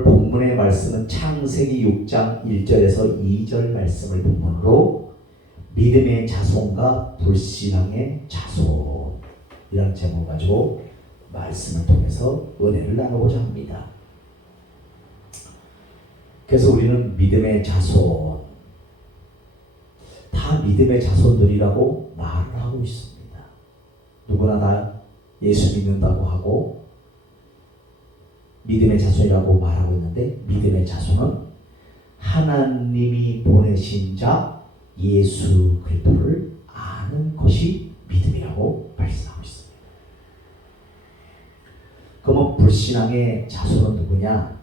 오늘 본문의 말씀은 창세기 6장 1절에서 2절 말씀을 본문으로 믿음의 자손과 불신앙의 자손이라는 제목을 가지고 말씀을 통해서 은혜를 나누고자 합니다. 그래서 우리는 믿음의 자손, 다 믿음의 자손들이라고 말을 하고 있습니다. 누구나 다 예수 믿는다고 하고 믿음의 자손이라고 말하고 있는데, 믿음의 자손은 하나님이 보내신 자 예수 그리스도를 아는 것이 믿음이라고 말씀하고 있습니다. 그러면 불신앙의 자손은 누구냐?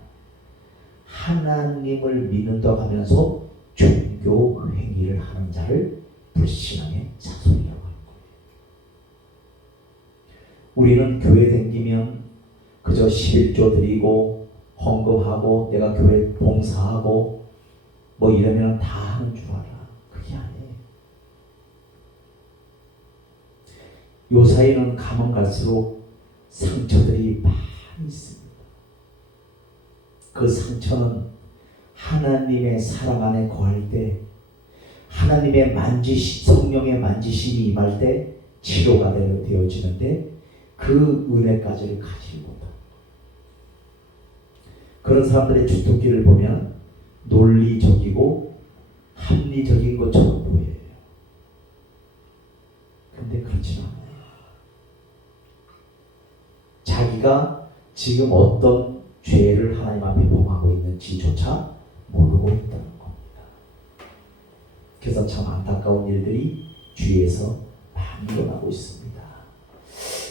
하나님을 믿는다고 하면서 종교 행위를 하는 자를 불신앙의 자손이라고 하는 거예요. 우리는 교회 다니면 그저 11조 드리고 헌금하고 내가 교회 봉사하고 뭐 이러면 다 하는 줄 알아. 그게 아니에요. 요 사이는 가면 갈수록 상처들이 많이 있습니다. 그 상처는 하나님의 사랑 안에 거할 때, 하나님의 성령의 만지심이 임할 때 치료가 되어지는데, 그 은혜까지를 가지지 못합니다. 그런 사람들의 주특기를 보면 논리적이고 합리적인 것처럼 보여요. 근데 그렇지 않아요. 자기가 지금 어떤 죄를 하나님 앞에 범하고 있는지조차 모르고 있다는 겁니다. 그래서 참 안타까운 일들이 주위에서 많이 일어나고 있습니다.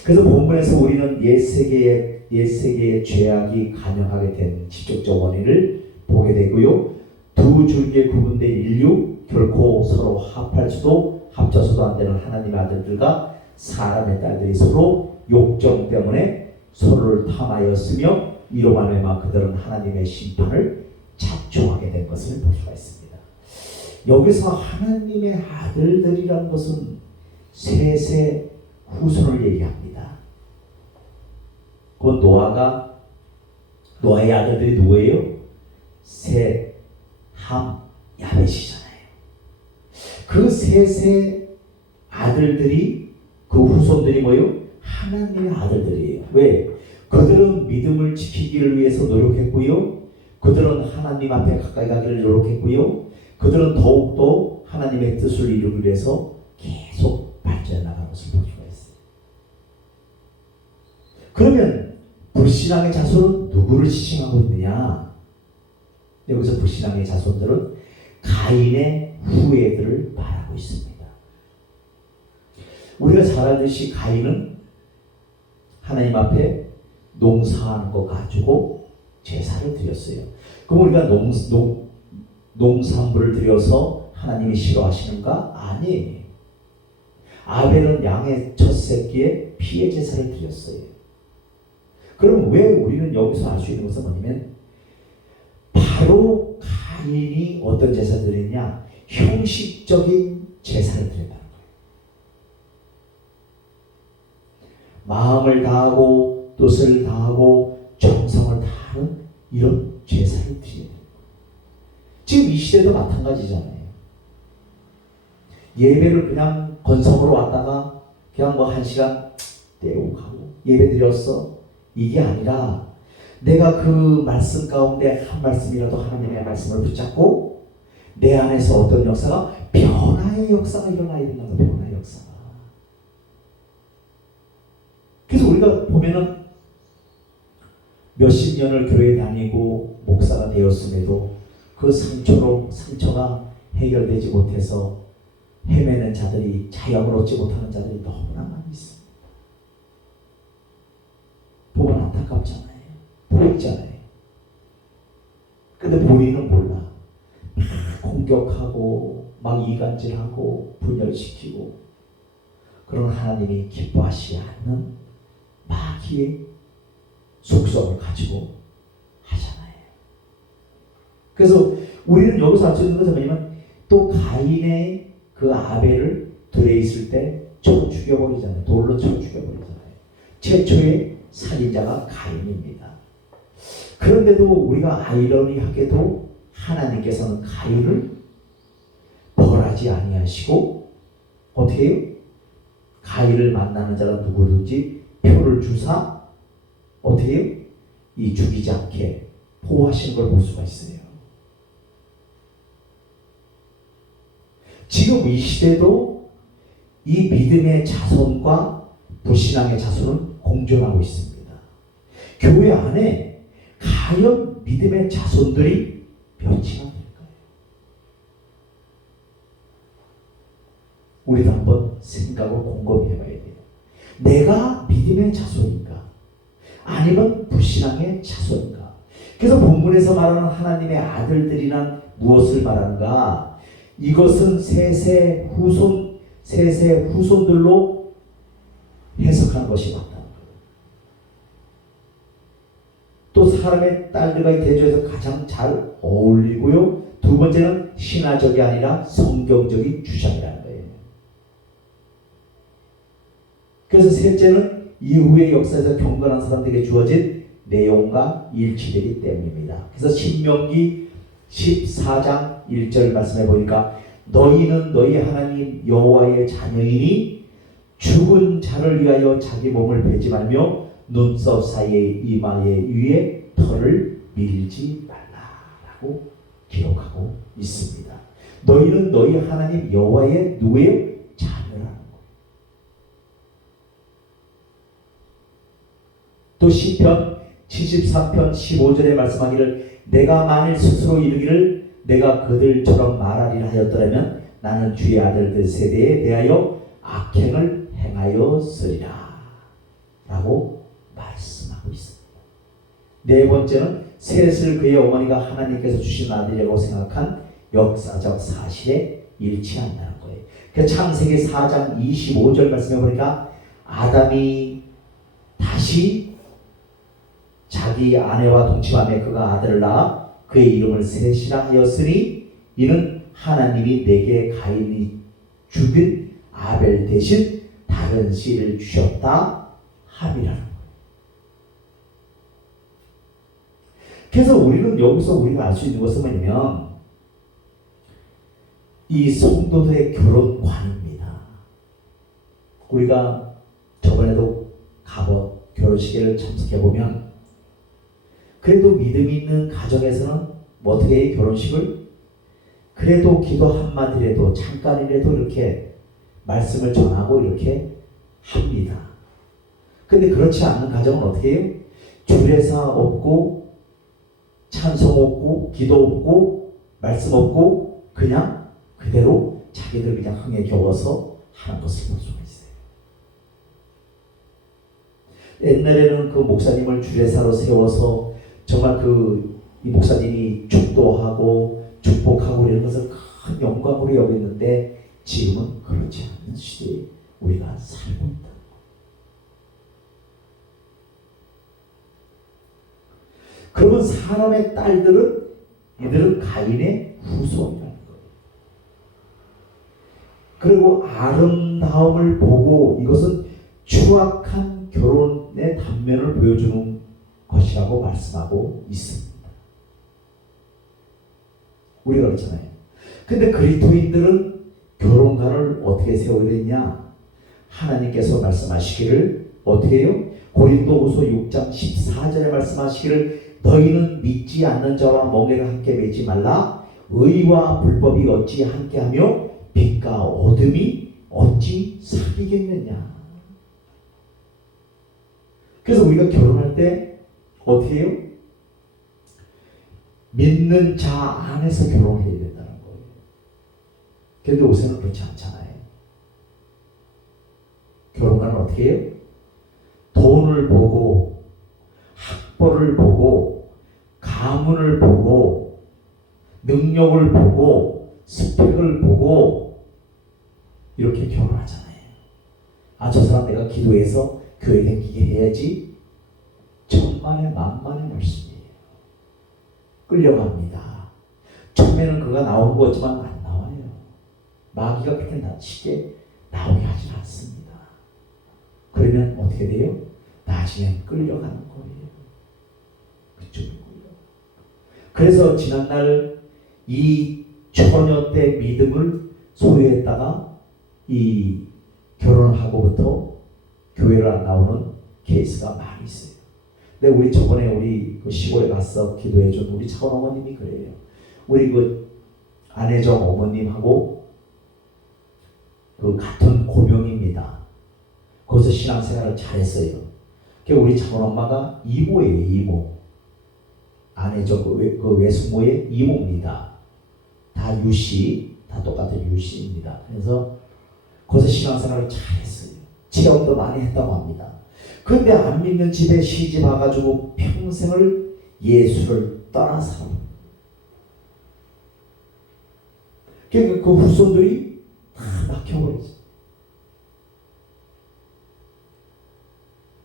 그래서 본문에서 우리는 옛세계의 죄악이 간영하게 된 직접적 원인을 보게 되고요. 두 줄기에 구분된 인류, 결코 서로 합쳐서도 안 되는 하나님의 아들들과 사람의 딸들이 서로 욕정 때문에 서로를 탐하였으며, 이로 말미암아 그들은 하나님의 심판을 자초하게 된 것을 볼 수가 있습니다. 여기서 하나님의 아들들이라는 것은 셋의 후손을 얘기합니다. 그 노아의 아들들이 누구예요? 셋, 함, 야벳이잖아요. 그 셋의 아들들이, 그 후손들이 뭐예요? 하나님의 아들들이에요. 왜? 그들은 믿음을 지키기를 위해서 노력했고요. 그들은 하나님 앞에 가까이 가기를 노력했고요. 그들은 더욱더 하나님의 뜻을 이루기 위해서 계속 발전해 나가는 것을 볼 수가 있어요. 그러면 불신앙의 자손은 누구를 지칭하고 있느냐? 여기서 불신앙의 자손들은 가인의 후예들을 말하고 있습니다. 우리가 잘 알듯이 가인은 하나님 앞에 농사하는 거 가지고 제사를 드렸어요. 그럼 우리가 농산물을 드려서 하나님이 싫어하시는가? 아니에요. 아벨은 양의 첫 새끼에 피의 제사를 드렸어요. 그럼 왜 우리는 여기서 알 수 있는 것은 뭐냐면, 바로 가인이 어떤 제사를 드렸냐? 형식적인 제사를 드렸다는 거예요. 마음을 다하고 뜻을 다하고 정성을 다하는 이런 제사를 드려야 돼요. 지금 이 시대도 마찬가지잖아요. 예배를 그냥 건성으로 왔다가 그냥 뭐 1시간 떼고 가고 예배 드렸어, 이게 아니라 내가 그 말씀 가운데 한 말씀이라도 하나님의 말씀을 붙잡고 내 안에서 어떤 역사가, 변화의 역사가 일어나야 된다. 변화의 역사가. 그래서 우리가 보면은 몇십 년을 교회 다니고 목사가 되었음에도 그 상처가 해결되지 못해서 헤매는 자들이, 자유함을 얻지 못하는 자들이 너무나 많이 있습니다. 보면 안타깝잖아요. 보이잖아요. 근데 본인은 몰라. 막 공격하고 막 이간질하고 분열시키고, 그런 하나님이 기뻐하시지 않는 마귀의 속성을 가지고 하잖아요. 그래서 우리는 여기서 알 수 있는 것은 뭐냐면, 또 가인의 그 아벨을 들에 있을 때 쳐 죽여버리잖아요. 돌로 쳐 죽여버리잖아요. 최초의 살인자가 가인입니다. 그런데도 우리가 아이러니하게도 하나님께서는 가인을 벌하지 아니하시고 어떻게 해요? 가인을 만나는 자는 누구든지 표를 주사 어떻게 해요? 이 죽이지 않게 보호하시는 걸 볼 수가 있어요. 지금 이 시대도 이 믿음의 자손과 불신앙의 자손은 공존하고 있습니다. 교회 안에 과연 믿음의 자손들이 몇이나 될까요? 우리도 한번 생각을 곰곰이 해봐야 돼요. 내가 믿음의 자손인가? 아니면 불신앙의 자손인가? 그래서 본문에서 말하는 하나님의 아들들이란 무엇을 말하는가? 이것은 세세 후손들로 해석하는 것이 맞다. 또 사람의 딸들과의 대조에서 가장 잘 어울리고요. 두 번째는 신화적이 아니라 성경적인 주장이라는 거예요. 그래서 셋째는 이후의 역사에서 경건한 사람들에게 주어진 내용과 일치되기 때문입니다. 그래서 신명기 14장 1절 말씀해 보니까 너희는 너희 하나님 여호와의 자녀이니 죽은 자를 위하여 자기 몸을 베지 말며 눈썹 사이에 이마에 위에 털을 밀지 말라라고 기록하고 있습니다. 너희는 너희 하나님 여호와의 누구예요? 자녀라는 거예요. 또 시편 73편 15절에 말씀하기를 내가 만일 스스로 이르기를 내가 그들처럼 말하리라 하였더라면 나는 주의 아들들 세대에 대하여 악행을 행하였으리라 라고 말씀하고 있습니다. 네 번째는 셋을 그의 어머니가 하나님께서 주신 아들이라고 생각한 역사적 사실에 일치한다는 거예요. 그 창세기 4장 25절 말씀해 보니까 아담이 다시 자기 아내와 동침하며 그가 아들을 낳아 그의 이름을 셋이라 하였으니 이는 하나님이 내게 가인이 죽인 아벨 대신 다른 씨를 주셨다 함이라는 거예요. 그래서 우리는 여기서 우리가 알 수 있는 것은 뭐냐면 이 성도들의 결혼관입니다. 우리가 저번에도 갑옷 결혼식에 참석해보면 그래도 믿음이 있는 가정에서는 뭐 어떻게 해? 결혼식을 그래도 기도 한마디라도 잠깐이라도 이렇게 말씀을 전하고 이렇게 합니다. 근데 그렇지 않는 가정은 어떻게 해요? 주례사 없고 찬송 없고 기도 없고 말씀 없고 그냥 그대로 자기들 그냥 흥에 겨워서 하는 것을 볼 수가 있어요. 옛날에는 그 목사님을 주례사로 세워서 정말 이 목사님이 축도하고 축복하고 이런 것을 큰 영광으로 여겼는데 지금은 그렇지 않는 시대에 우리가 살고 있다. 그러면 사람의 딸들은 이들은 가인의 후손이라는 거예요. 그리고 아름다움을 보고 이것은 추악한 결혼의 단면을 보여주는 것이라고 말씀하고 있습니다. 우리가 그렇잖아요. 근데 그리스도인들은 결혼관을 어떻게 세워야 되냐? 하나님께서 말씀하시기를 어떻게 해요? 고린도후서 6장 14절에 말씀하시기를 너희는 믿지 않는 자와 멍에를 함께 매지 말라. 의와 불법이 어찌 함께하며 빛과 어둠이 어찌 사귀겠느냐. 그래서 우리가 결혼할 때 어떻게 해요? 믿는 자 안에서 결혼을 해야 된다는 거예요. 그런데 요새는 그렇지 않잖아요. 결혼관은 어떻게 해요? 돈을 보고 학벌을 보고 가문을 보고 능력을 보고 스펙을 보고 이렇게 결혼하잖아요. 아, 저 사람 내가 기도해서 교회 다니게 해야지. 천만의 만만의 말씀이에요. 끌려갑니다. 처음에는 그가 나오는 것 같지만 안 나와요. 마귀가 그렇게 쉽게 나오게 하지 않습니다. 그러면 어떻게 돼요? 나중엔 끌려가는 거예요. 그쪽으로. 그래서 지난날 이 처녀 때 믿음을 소유했다가 이 결혼하고부터 교회를 안 나오는 케이스가 많이 있어요. 근데 우리 저번에 우리 그 시골에 가서 기도해준 우리 차원 어머님이 그래요. 우리 그 안혜정 어머님하고 그 같은 고명입니다. 거기서 신앙생활을 잘했어요. 우리 차원 엄마가 이모예요, 이모. 안혜정 그 외숙모의 이모입니다. 다 유씨, 다 똑같은 유씨입니다. 그래서 거기서 신앙생활을 잘했어요. 체험도 많이 했다고 합니다. 그런데 안 믿는 집에 시집 와가지고 평생을 예수를 떠나 살아. 그러니까 그 후손들이 다 막혀버리죠.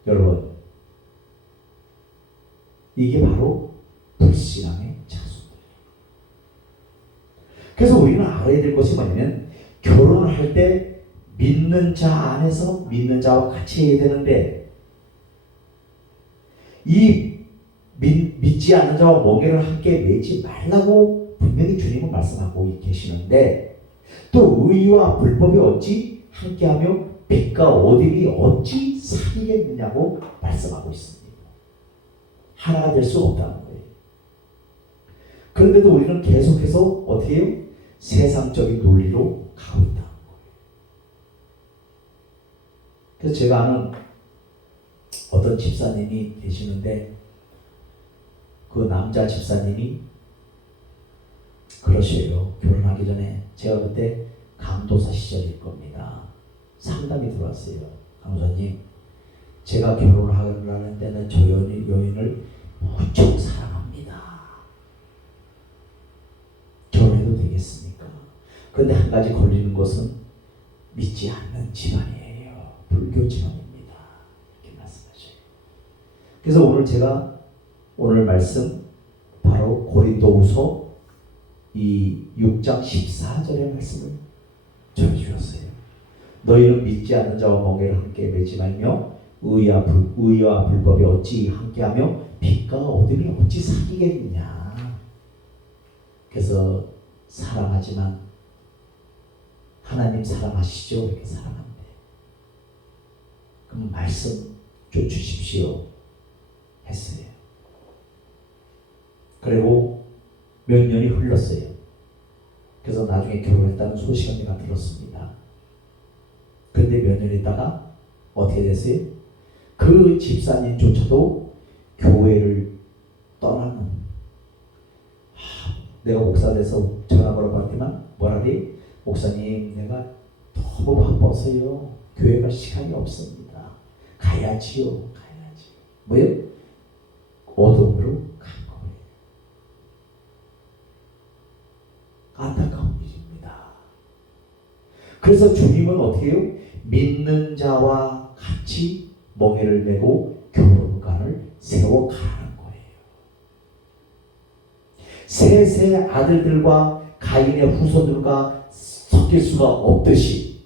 여러분, 이게 바로 불신앙의 자손들. 그래서 우리는 알아야 될 것이 뭐냐면 결혼을 할 때 믿는 자 안에서 믿는 자와 같이 해야 되는데 이 믿지 않는 자와 멍에를 함께 매지 말라고 분명히 주님은 말씀하고 계시는데 또 의와 불법이 어찌 함께하며 빛과 어둠이 어찌 사귀겠느냐고 말씀하고 있습니다. 하나가 될 수 없다는 거예요. 그런데도 우리는 계속해서 어떻게 해요? 세상적인 논리로 가고 있다는 거예요. 그래서 제가 아는 어떤 집사님이 계시는데 그 남자 집사님이 그러셔요. 결혼하기 전에 제가 그때 강도사 시절일 겁니다. 상담이 들어왔어요. 강도사님, 제가 결혼을 하려는 때는 저 여인을 무척 사랑합니다. 결혼해도 되겠습니까? 그런데 한 가지 걸리는 것은 믿지 않는 집안이에요. 불교 집안입니다. 이렇게 말씀하셔요. 그래서 오늘 제가 오늘 말씀 바로 고린도후서 이 6장 14절의 말씀을 전해주셨어요. 너희는 믿지 않는 자와 멍에를 함께 매지 말며 의와 불법이 어찌 함께하며 빛과 어둠이 어찌 사귀겠느냐. 그래서 사랑하지만 하나님 사랑하시죠? 이렇게 사랑한대. 그럼 말씀 좀 주십시오 했어요. 그리고 몇 년이 흘렀어요. 그래서 나중에 결혼했다는 소식을 내가 들었습니다. 근데 몇 년 있다가 어떻게 됐어요? 그 집사님조차도 교회를 떠나는, 내가 목사 돼서 전화 걸어봤더만 뭐라리? 목사님, 내가 너무 바빠서요. 교회 갈 시간이 없습니다. 가야지요. 뭐요? 어둠으로 간 거예요. 안타까운 일입니다. 그래서 주님은 어떻게 해요? 믿는 자와 같이 멍에를 메고 결혼관을 세워가라는 거예요. 셋의 아들들과 가인의 후손들과 섞일 수가 없듯이,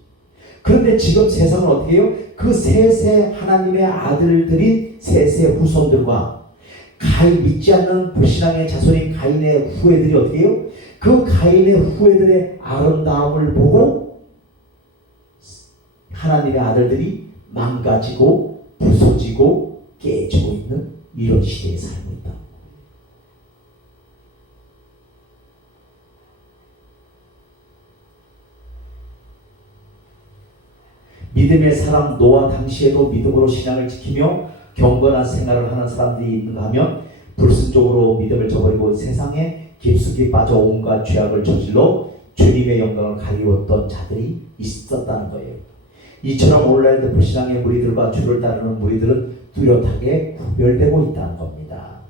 그런데 지금 세상은 어떻게 해요? 그 셋의 하나님의 아들들인 셋의 후손들과 가인, 믿지 않는 불신앙의 자손인 가인의 후예들이 어떻게 해요? 그 가인의 후예들의 아름다움을 보고 하나님의 아들들이 망가지고 부서지고 깨지고 있는 이런 시대에 살고 있다. 믿음의 사람 노아 당시에도 믿음으로 신앙을 지키며 경건한 생활을 하는 사람들이 있는가 하면 불순종으로 믿음을 저버리고 세상에 깊숙이 빠져 온갖 죄악을 저질러 주님의 영광을 가리웠던 자들이 있었다는 거예요. 이처럼 오늘날의 불신앙의 무리들과 주를 따르는 무리들은 뚜렷하게 구별되고 있다는 겁니다.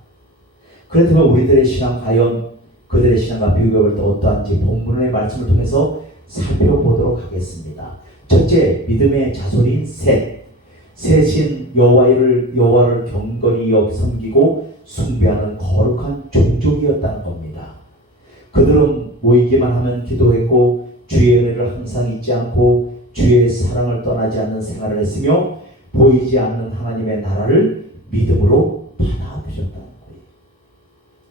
그렇다면 우리들의 신앙, 과연 그들의 신앙과 비교할 때 어떠한지 본문의 말씀을 통해서 살펴보도록 하겠습니다. 첫째, 믿음의 자손인 셋인 여호와를 경건히 섬기고 숭배하는 거룩한 종족이었다는 겁니다. 그들은 모이기만 하면 기도했고 주의 은혜를 항상 잊지 않고 주의 사랑을 떠나지 않는 생활을 했으며 보이지 않는 하나님의 나라를 믿음으로 받아들였다는 거예요.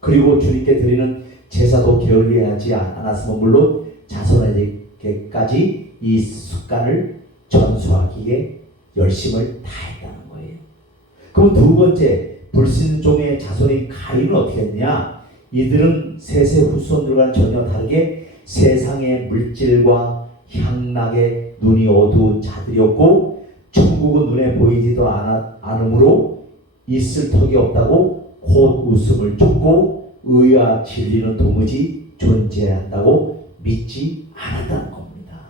그리고 주님께 드리는 제사도 게을리하지 않았으면 물론 자손에게까지 이 습관을 전수하기에 열심을 다했다는 거예요. 그럼 두 번째, 불신종의 자손인 가인은 어떻게 했느냐? 이들은 셋의 후손들과는 전혀 다르게 세상의 물질과 향락에 눈이 어두운 자들이었고 천국은 눈에 보이지도 않으므로 있을 턱이 없다고 곧 웃음을 쫓고 의와 진리는 도무지 존재한다고 믿지 않았다는 겁니다.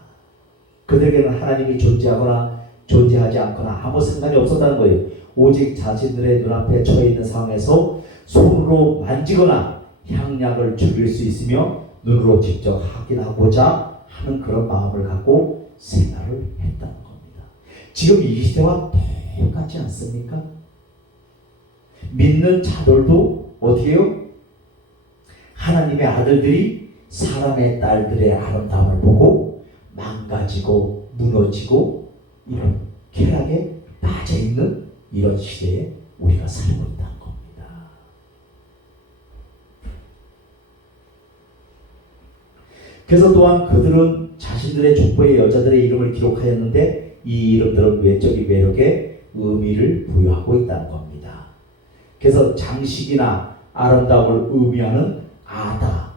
그들에게는 하나님이 존재하거나 존재하지 않거나 아무 상관이 없었다는 거예요. 오직 자신들의 눈앞에 처해 있는 상황에서 손으로 만지거나 향약을 죽일 수 있으며 눈으로 직접 확인하고자 하는 그런 마음을 갖고 생활을 했다는 겁니다. 지금 이 시대와 똑같지 않습니까? 믿는 자들도 어떻게 해요? 하나님의 아들들이 사람의 딸들의 아름다움을 보고 망가지고 무너지고 이런 쾌락에 빠져있는 이런 시대에 우리가 살고 있다는 겁니다. 그래서 또한 그들은 자신들의 족보의 여자들의 이름을 기록하였는데 이 이름들은 외적인 매력에 의미를 부여하고 있다는 겁니다. 그래서 장식이나 아름다움을 의미하는 아다,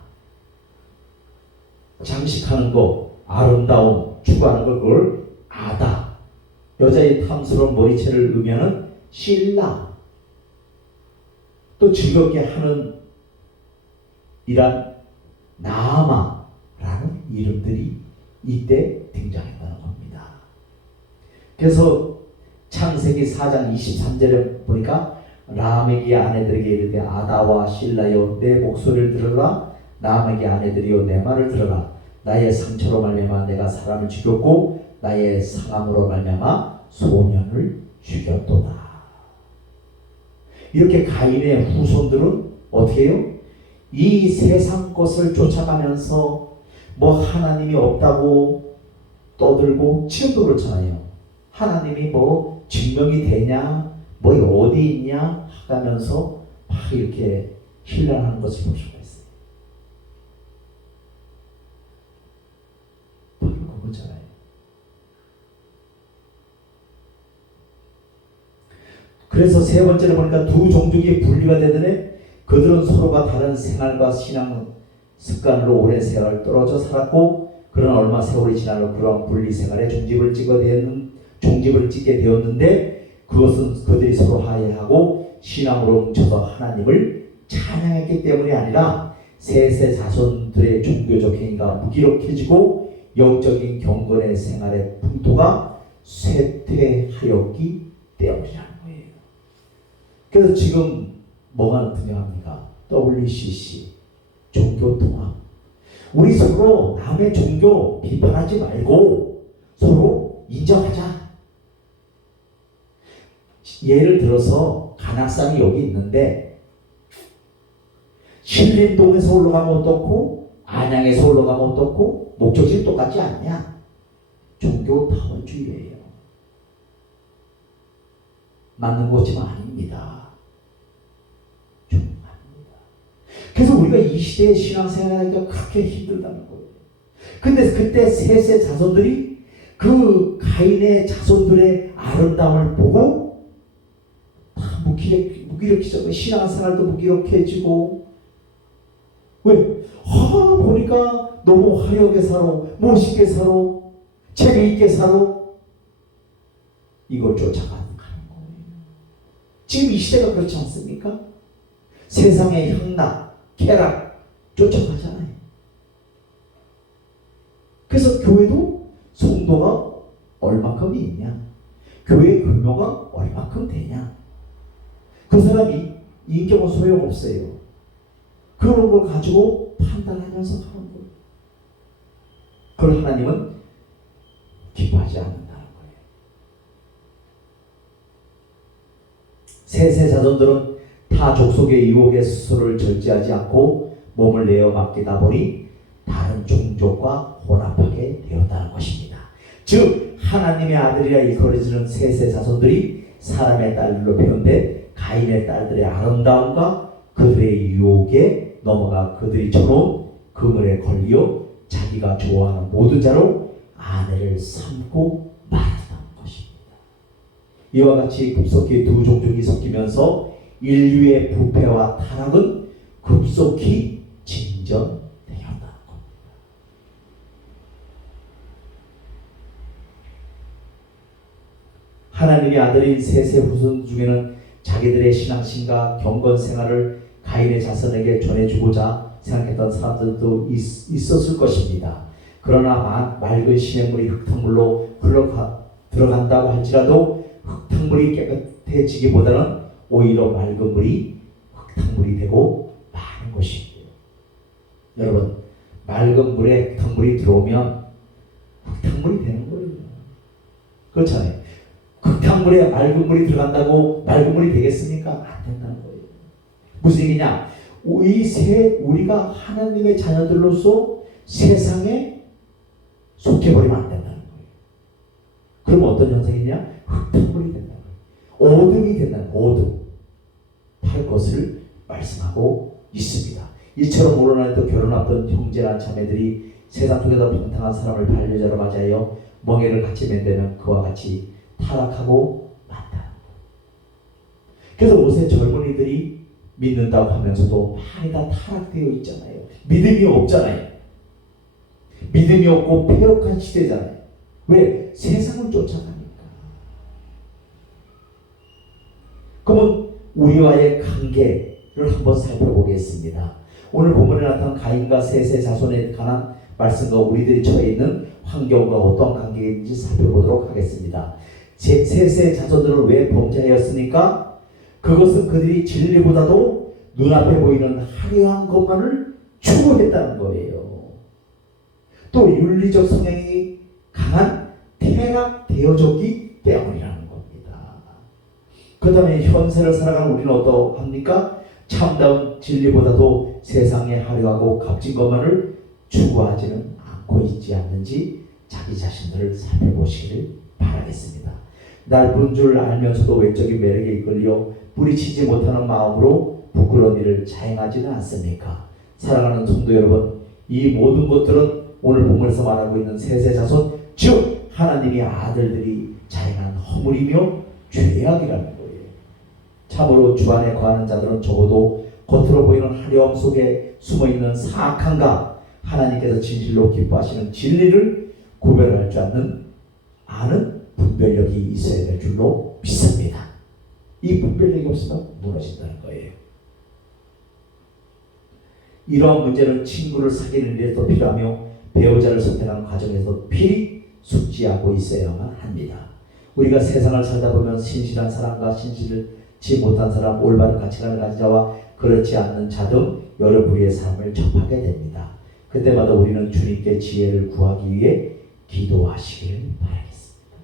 장식하는 거, 아름다움, 추구하는 걸 그걸 아다, 여자의 탐스러운 머리채를 의미하는 실라, 또 즐겁게 하는 이란 나아마라는 이름들이 이때 등장했다는 겁니다. 그래서 창세기 4장 23절에 보니까 라멕의 아내들에게 이르되 아다와 실라여 내 목소리를 들으라. 라멕의 아내들이여 내 말을 들으라. 나의 상처로 말미암아 내가 사람을 죽였고 나의 상함으로 말미암아 소년을 죽였도다. 이렇게 가인의 후손들은 어떻게 해요? 이 세상 것을 쫓아가면서 뭐 하나님이 없다고 떠들고, 지금도 그렇잖아요. 하나님이 뭐 증명이 되냐, 뭐 어디 있냐 하면서 막 이렇게 신뢰하는 것을 볼 수가 있어요. 바로 그거잖아요. 그래서 세 번째로 보니까 두 종족이 분리가 되더니 그들은 서로가 다른 생활과 신앙 습관으로 오랜 세월 떨어져 살았고, 그러나 얼마 세월이 지나고 그러한 분리 생활에 종집을 찍게 되었는데 그것은 그들이 서로 화해하고 신앙으로 뭉쳐서 하나님을 찬양했기 때문이 아니라 셋의 자손들의 종교적 행위가 무기력해지고 영적인 경건의 생활의 풍토가 쇠퇴하였기 때문이라는 거예요. 그래서 지금 뭐가 등장합니까? WCC, 종교통합. 우리 서로 남의 종교 비판하지 말고 서로 인정하자. 예를 들어서 간악산이 여기 있는데 신림동에서 올라가면 어떻고 안양에서 올라가면 어떻고 목적지는 똑같지 않냐? 종교 타원주의예요. 맞는 것이 아닙니다. 그래서 우리가 이 시대의 신앙생활하기가 그렇게 힘들다는 거예요. 근데 그때 셋의 자손들이 그 가인의 자손들의 아름다움을 보고 무기력해지고 신앙생활도 무기력해지고, 왜? 보니까 너무 화려하게 살아, 멋있게 살아, 재미있게 살아. 이걸 쫓아가는 거예요. 지금 이 시대가 그렇지 않습니까? 세상의 향락, 쾌락 쫓아가잖아요. 그래서 교회도 성도가 얼마큼이 있냐, 교회 규모가 얼마큼 되냐, 그 사람이 인격은 소용없어요. 그런 걸 가지고 판단하면서 하는 거예요. 그걸 하나님은 기뻐하지 않는다는 거예요. 셋의 자손들은 타 족속의 유혹에 스스로를 절제하지 않고 몸을 내어 맡기다 보니 다른 종족과 혼합하게 되었다는 것입니다. 즉 하나님의 아들이라 일컬어지는 셋의 자손들이 사람의 딸들로 배운데 가인의 딸들의 아름다움과 그들의 유혹에 넘어가 그들이 쳐놓은 그물에 걸려 자기가 좋아하는 모든 자로 아내를 삼고 말았다는 것입니다. 이와 같이 급속히 두 종족이 섞이면서 인류의 부패와 타락은 급속히 진전되었다는 겁니다. 하나님의 아들인 셋의 후손 중에는 자기들의 신앙심과 경건 생활을 가인의 자손에게 전해주고자 생각했던 사람들도 있었을 것입니다. 그러나 맑은 시냇물이 흙탕물로 들어간다고 할지라도 흙탕물이 깨끗해지기보다는 오히려 맑은 물이 흙탕물이 되고 마는 것입니다. 여러분, 맑은 물에 흙탕물이 들어오면 흙탕물이 되는 거예요. 그렇잖아요. 흙탕물에 맑은 물이 들어간다고 맑은 물이 되겠습니까? 안 된다는 거예요. 무슨 얘기냐? 우리가 하나님의 자녀들로서 세상에 속해버리면 안 된다는 거예요. 그럼 어떤 현상이냐? 흙탕물이 된다는 거예요. 어둠이 된다는 거예요. 어둠. 할 것을 말씀하고 있습니다. 이처럼 오로나에도 결혼 앞둔 형제나 자매들이 세상 속에서 방탕한 사람을 반려자로 맞이하여 멍에를 같이 맨대면 그와 같이 타락하고 만다. 그래서 요새 젊은이들이 믿는다고 하면서도 많이 다 타락되어 있잖아요. 믿음이 없잖아요. 믿음이 없고 폐역한 시대잖아요. 왜? 세상을 쫓아가니까. 그러면 우리와의 관계를 한번 살펴보겠습니다. 오늘 본문에 나타난 가인과 셋의 자손에 관한 말씀과 우리들이 처해 있는 환경과 어떤 관계인지 살펴보도록 하겠습니다. 셋의 자손들은 왜 범죄하였습니까? 그것은 그들이 진리보다도 눈앞에 보이는 화려한 것만을 추구했다는 거예요. 또 윤리적 성향이 강한 퇴락되어졌기 때문이라는 겁니다. 그 다음에 현세를 살아가는 우리는 어떠합니까? 참다운 진리보다도 세상에 화려하고 값진 것만을 추구하지는 않고 있지 않는지 자기 자신들을 살펴보시기를 바라겠습니다. 낡은 줄 알면서도 외적인 매력에 이끌려 뿌리치지 못하는 마음으로 부끄러운 일을 자행하지는 않습니까? 사랑하는 성도 여러분, 이 모든 것들은 오늘 본문에서 말하고 있는 셋의 자손, 즉 하나님의 아들들이 자행한 허물이며 죄악이라는 거예요. 참으로 주 안에 거하는 자들은 적어도 겉으로 보이는 화려함 속에 숨어있는 사악함과 하나님께서 진실로 기뻐하시는 진리를 구별할 줄 아는 분별력이 있어야 될 줄로 믿습니다. 이 분별력이 없으면 무너진다는 거예요. 이러한 문제는 친구를 사귀는 데도 필요하며 배우자를 선택하는 과정에서 필히 숙지하고 있어야만 합니다. 우리가 세상을 살다 보면 신실한 사람과 신실치 못한 사람, 올바른 가치관을 가진 자와 그렇지 않는 자 등 여러 부류의 사람을 접하게 됩니다. 그때마다 우리는 주님께 지혜를 구하기 위해 기도하시길 바라겠습니다.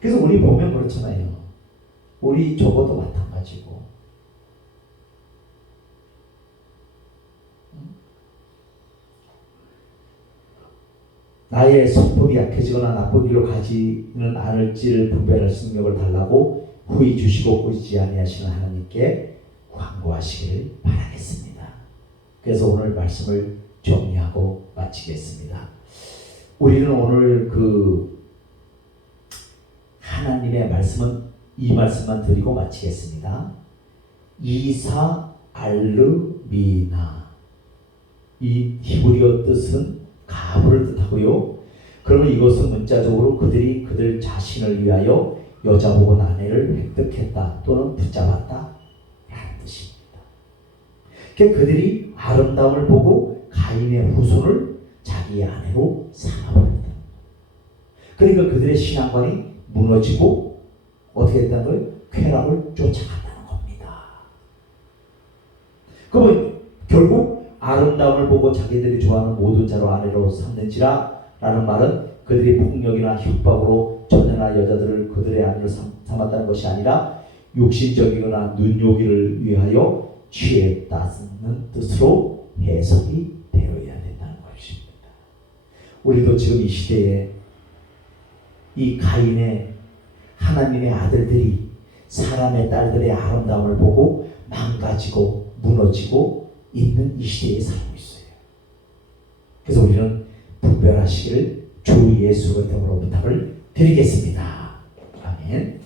그래서 우리 보면 그렇잖아요. 우리 저것도 마찬가지고 나의 성품이 약해지거나 나쁜 길로 가지는 않을지를 분별할 능력을 달라고 후히 주시고 꾸짖지 아니하시는 하나님께 간구하시기를 바라겠습니다. 그래서 오늘 말씀을 정리하고 마치겠습니다. 우리는 오늘 하나님의 말씀은 이 말씀만 드리고 마치겠습니다. 이사 알르미나, 이 히브리어 뜻은 가부를 뜻하고요. 그러면 이것은 문자적으로 그들이 그들 자신을 위하여 여자 혹은 아내를 획득했다 또는 붙잡았다 라는 뜻입니다. 그들이 아름다움을 보고 가인의 후손을 자기 아내로 삼아버렸다. 그러니까 그들의 신앙관이 무너지고 어떻게 했다는 거예요? 쾌락을 쫓아갔다는 겁니다. 그러면 결국 아름다움을 보고 자기들이 좋아하는 모든 자로 아내로 삼는지라 라는 말은 그들이 폭력이나 협박으로 처녀나 여자들을 그들의 아내로 삼았다는 것이 아니라 육신적이거나 눈요기를 위하여 취했다는 뜻으로 해석이 되어야 된다는 것입니다. 우리도 지금 이 시대에 이 가인의 하나님의 아들들이 사람의 딸들의 아름다움을 보고 망가지고 무너지고 있는 이 시대에 살고 있어요. 그래서 우리는 분별하시기를 주 예수 그리스도로 부탁을 드리겠습니다. 아멘.